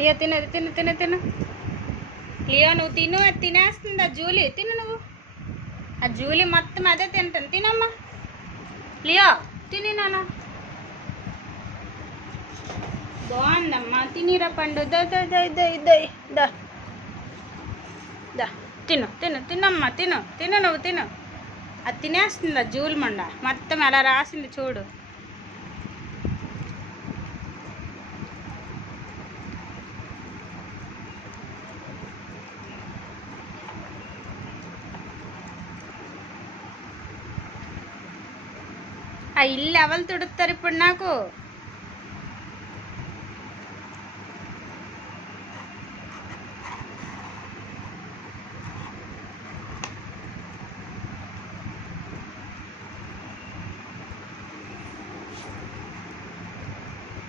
Leo తిను, తిను తిను తిను. లియో నువ్వు తిను, అది తినేస్తుంది ఆ జూలీ. తిను నువ్వు. ఆ జూలీ మొత్తం అదే తింటాను. తినమ్మా లియో, తిని నాన్న. బాగుందమ్మా, తినిరా పండు. దా దా దా దా దా దా దా తిను తిను తినమ్మా, తిను తిను నువ్వు తిను. అది తినేస్తుంది ఆ జూలు మండ మొత్తం అలా రాసింది చూడు. ఆ ఇల్లు ఎవరు తుడుస్తారు ఇప్పుడు నాకు?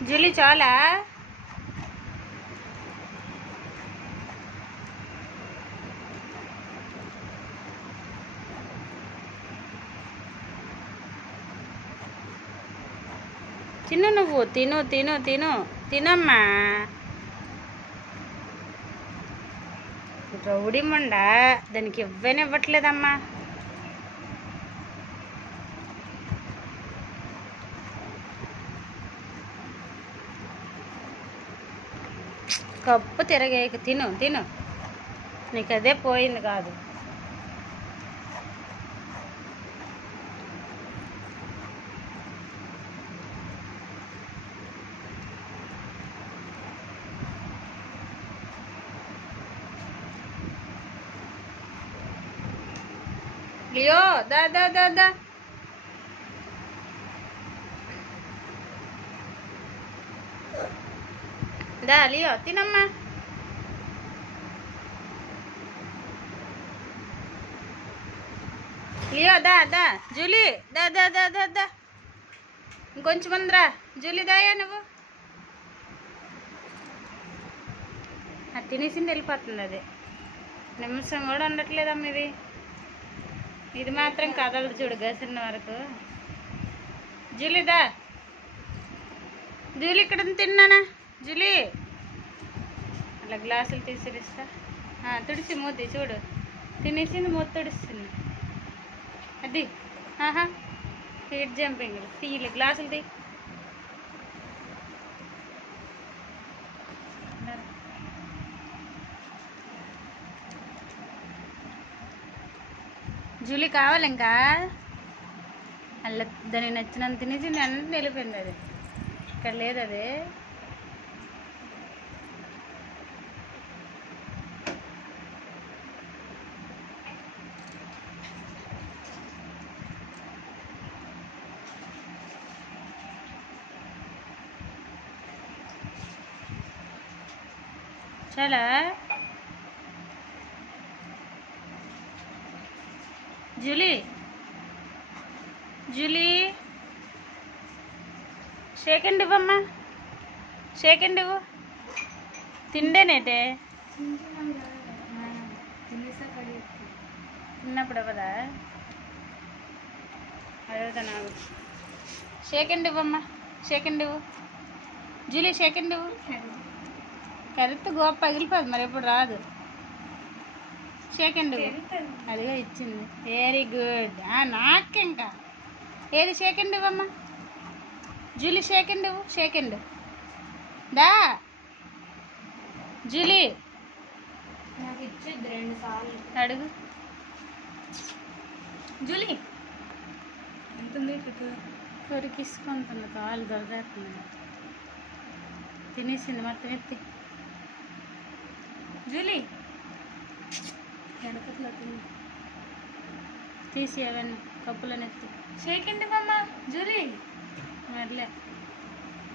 జూలీ చాలా తిను నువ్వు. తిను తిను తిను తినమ్మా. రౌడీ మండ దానికి ఇవ్వనివ్వట్లేదమ్మా. కప్పు తిరగేక తిను తిను. నీకు అదే పోయింది కాదు. లియో దా దా దా దా. దా లియో తినమ్మా. లియో దా దా. జూలీ దా దా దా దా దా. ఇంకొంచెం మందిరా. జూలీ దాయా నువ్వు. అది తినేసింది వెళ్ళిపోతుంది. అది నిమిషం కూడా ఉండట్లేదమ్మ. ఇది మాత్రం కదలదు చూడు గసిన్న వరకు. జూలీ దా. జూలీ ఇక్కడ తిన్నానా. జూలీ అట్లా గ్లాసులు తీసిరిస్తా. తుడిసి మూతి చూడు. తినేసింది, మూతి తుడిస్తుంది. అది ఆహా ఫీట్ జంపింగ్. తీయలే గ్లాసులు తీ. జూలీ కావాలి ఇంకా. అల్ల దానికి నచ్చినంత తినేసి వెంటనే వెళ్ళిపోయింది. అది ఇక్కడ లేదు. అది చాలా. జూలీ జూలీ షేక్ అండ్ ఇవ్వమ్మా. షేక్ అండ్ ఇవ్వు. తిండేనేటే తిన్నప్పుడు ఇవ్వదా? అడుగుతా నాకు. షేక్ అండ్ ఇవ్వమ్మా. షేక్ అండ్ ఇవ్వు. జూలీ షేక్ అండ్ ఇవ్వు. కరెక్ట్ గోప పగిలిపోదు మరి, ఎప్పుడు రాదు. షేక్ అండ్ అదిగా ఇచ్చింది. Very good. నాకింకా ఏది షేక్ అండ్ ఇవ్వమ్మా. జూలీ షేక్ అండ్ ఇవ్వు. Shake and the. జూలీ నాకు ఇచ్చేది 2 సార్లు అడుగు. జూలీ ఎంతుంది కొరికిసుకుంటుంది. కాలు దొరదేస్తుంది. తినేసింది మొత్తం. ఎత్తి జూలీ వెనకట్లా తీసి అవన్నీ కప్పులను ఎత్తి. షేక్ అండి మమ్మ. జూలీ మరలే.